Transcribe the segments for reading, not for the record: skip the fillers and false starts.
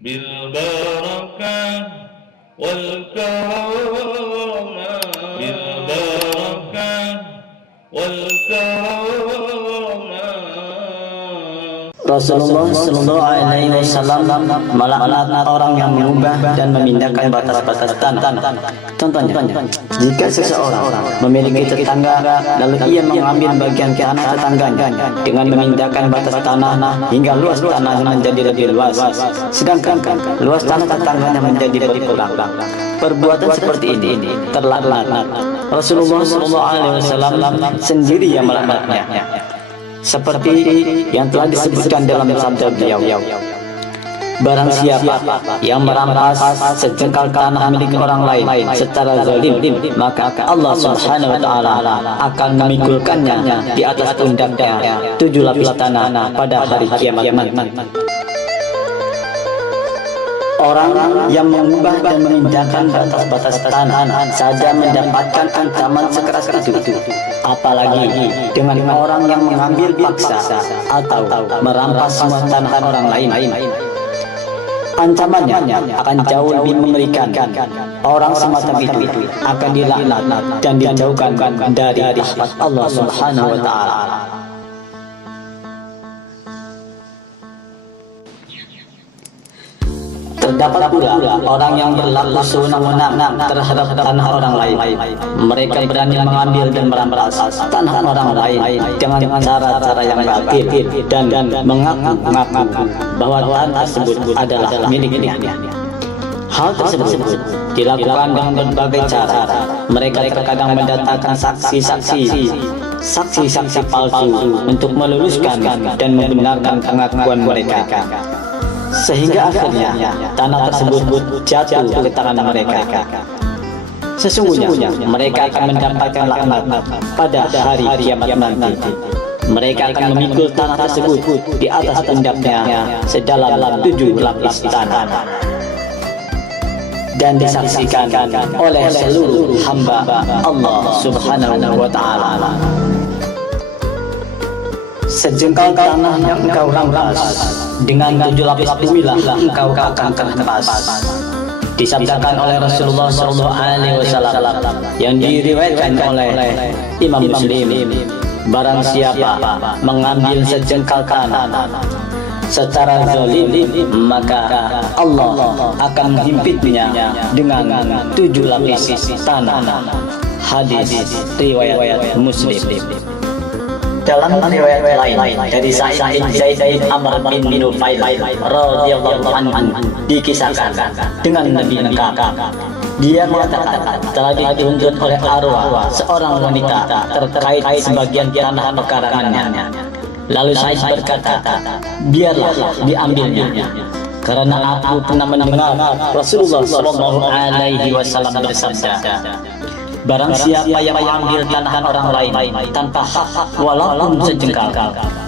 بالبركة والكرامة بالبركة والكرامة. Rasulullah Shallallahu Alaihi Wasallam melaknat orang yang mengubah dan memindahkan batas-batas tanah. Contohnya, jika seseorang memiliki tetangga lalu ia mengambil bagian tanah tetangganya dengan memindahkan batas tanah hingga luas tanah menjadi lebih luas, sedangkan luas tanah tetangganya menjadi berkurang. Perbuatan seperti ini terlaknat. Rasulullah Shallallahu Alaihi Wasallam sendiri yang melaknatnya. Seperti yang telah disebutkan dalam sabda beliau, barang siapa yang merampas sejengkal tanah milik orang lain secara zalim, maka Allah Subhanahu wa taala akan memikulkannya di atas pundaknya 7 lapis tanah pada hari kiamat nanti. Orang yang mengubah dan memindahkan batas-batas tanah saja mendapatkan ancaman sekeras itu, apalagi dengan orang yang mengambil paksa atau merampas semua tanah orang lain. Ancamannya akan jauh lebih mengerikan. Orang semacam itu akan dilaknat dan dijauhkan dari rahmat Allah Subhanahu wa taala. Terdapat pula orang yang berlaku sewenang-wenang terhadap tanah orang lain. Mereka berani mengambil dan merampas tanah orang lain dengan cara-cara yang batil dan mengaku-ngaku bahwa tanah tersebut adalah miliknya. Hal tersebut dilakukan dengan berbagai cara. Mereka terkadang mendatangkan saksi-saksi palsu untuk meluluskan dan membenarkan pengakuan mereka, sehingga akhirnya tanah tersebut jatuh ke tangan mereka. Sesungguhnya mereka akan mendapatkan laknat pada hari kiamat nanti. Mereka akan memikul tanah tersebut di atas pundaknya sedalam 7 lapis tanah dan disaksikan oleh seluruh hamba Allah Subhanahu wa taala. Sejengkal tanah yang engkau rampas, dengan 7 lapis bumilah engkau akan terhempas. Disabdakan oleh Rasulullah Shallallahu Alaihi Wasallam yang diriwayatkan oleh Imam Muslim, barang siapa mengambil sejengkal tanah secara zalim, maka Allah akan menghimpitnya dengan 7 lapis tanah. Hadis riwayat Muslim. Dalam riwayat lain dari Sa'id bin Zaid Amr bin Nufail radhiyallahu anhu dikisahkan dengan Nabi lengkap. Dia mengatakan telah dituntut oleh arwah seorang wanita terkait sebagian tanah pekarangannya. Lalu Sa'id berkata, biarlah diambilnya, karena aku pernah mendengar Rasulullah Shallallahu Alaihi Wasallam bersabda, barang siapa yang mengambil tanah orang lain tanpa hak walaupun sejengkal,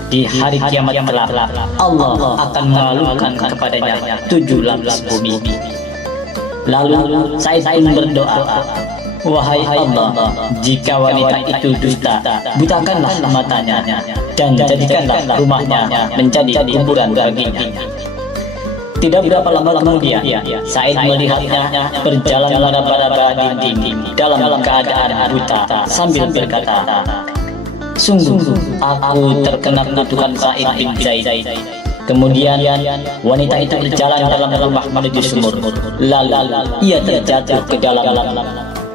di hari kiamat kelak Allah akan mengalungkan kepadanya 7 lapis bumi. Lalu Sa'id pun berdoa, wahai Allah, jika wanita itu dusta, butakanlah matanya dan jadikanlah rumahnya menjadi kuburan baginya. Tidak berapa lama kemudian, Sa'id melihatnya berjalan meraba-raba dinding dalam keadaan buta sambil berkata, sungguh aku terkena kutukan Sa'id bin Zaid. Kemudian wanita itu berjalan dalam rumah menuju sumur. Lalu ia terjatuh ke dalam,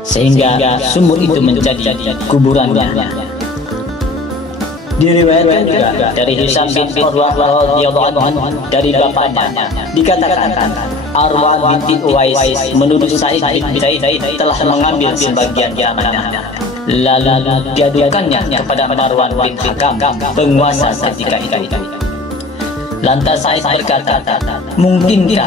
sehingga sumur itu menjadi kuburannya. Diriwayatkan juga dari Hisam bin Urwah radhiyallahu anhu dari bapaknya, dikatakan Arwah binti Uwais menuduh Sa'id bin Zaid telah mengambil sebagian tanahnya. Lalu diadukannya kepada Marwan bin Hakam, penguasa ketika itu. Lantas Sa'id berkata, mungkinkah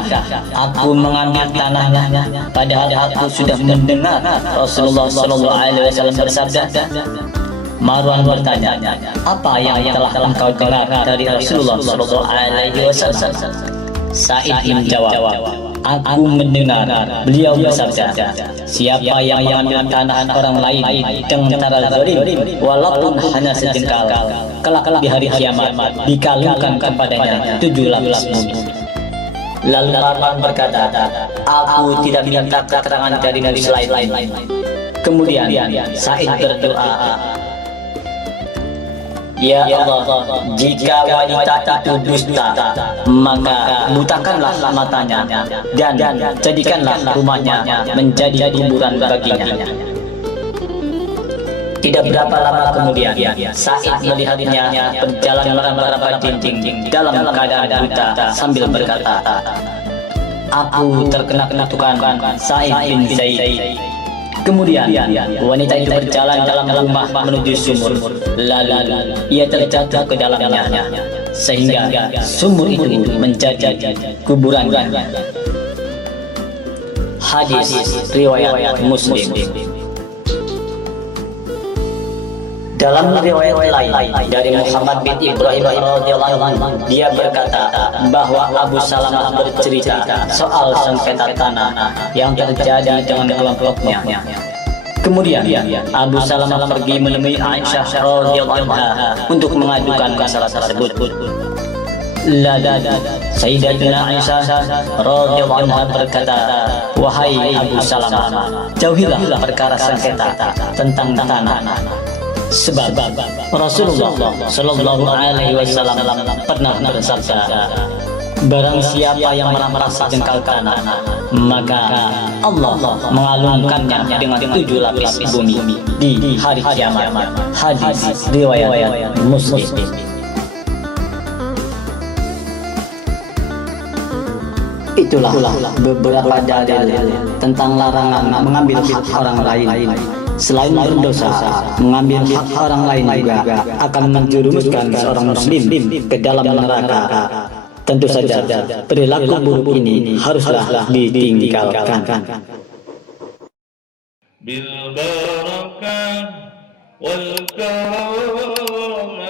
aku mengambil tanahnya padahal aku sudah mendengar Rasulullah Shallallahu Alaihi Wasallam bersabda? Marwan bertanya, apa yang telah engkau dengar dari Rasulullah Shallallahu Alaihi Wasallam? Sa'id menjawab, aku mendengar beliau bersabda, siapa yang mengambil tanah orang lain dengan cara zalim walaupun hanya sejengkal, kelak di hari kiamat dikalungkan kepadanya 7 lapis bumi. Lalu Marwan berkata, aku tidak minta keterangan dari Nabi selain. Kemudian Sa'id berdoa, ya Allah, jika wanita itu dusta, maka butakanlah matanya dan jadikanlah rumahnya menjadi kuburan baginya. Tidak berapa lama kemudian, Sa'id melihatnya berjalan meraba-raba dinding dalam keadaan buta sambil berkata, aku terkena kutukan Sa'id bin Zaid. Kemudian wanita itu berjalan dalam rumah menuju sumur, lalu ia terjatuh ke dalamnya sehingga sumur itu menjadi kuburannya. Hadis riwayat Muslim. Dalam riwayat lain dari Muhammad bin Ibrahim radhiyallahu anhu, dia berkata bahwa Abu Salamah bercerita soal sengketa tanah yang terjadi dengan kelompoknya. Kemudian Abu Salamah pergi menemui Aisyah radhiyallahu anha untuk mengadukan masalah tersebut. Lalu Sayyidatuna Aisyah radhiyallahu anha berkata, wahai Abu Salamah, jauhilah perkara sengketa tentang tanah. Sebab Rasulullah Shallallahu Alaihi Wasallam pernah bersabda, barang siapa yang merasa jengkal tanah, maka Allah mengalungkannya dengan 7 lapis bumi di hari kiamat. Hadis riwayat Muslim. Itulah beberapa dalil tentang larangan mengambil hak orang lain. Selain berdosa, mengambil hak orang lain juga akan menjerumuskan seorang muslim ke dalam neraka. Tentu saja perilaku buruk ini haruslah ditinggalkan. bil barakah wal karam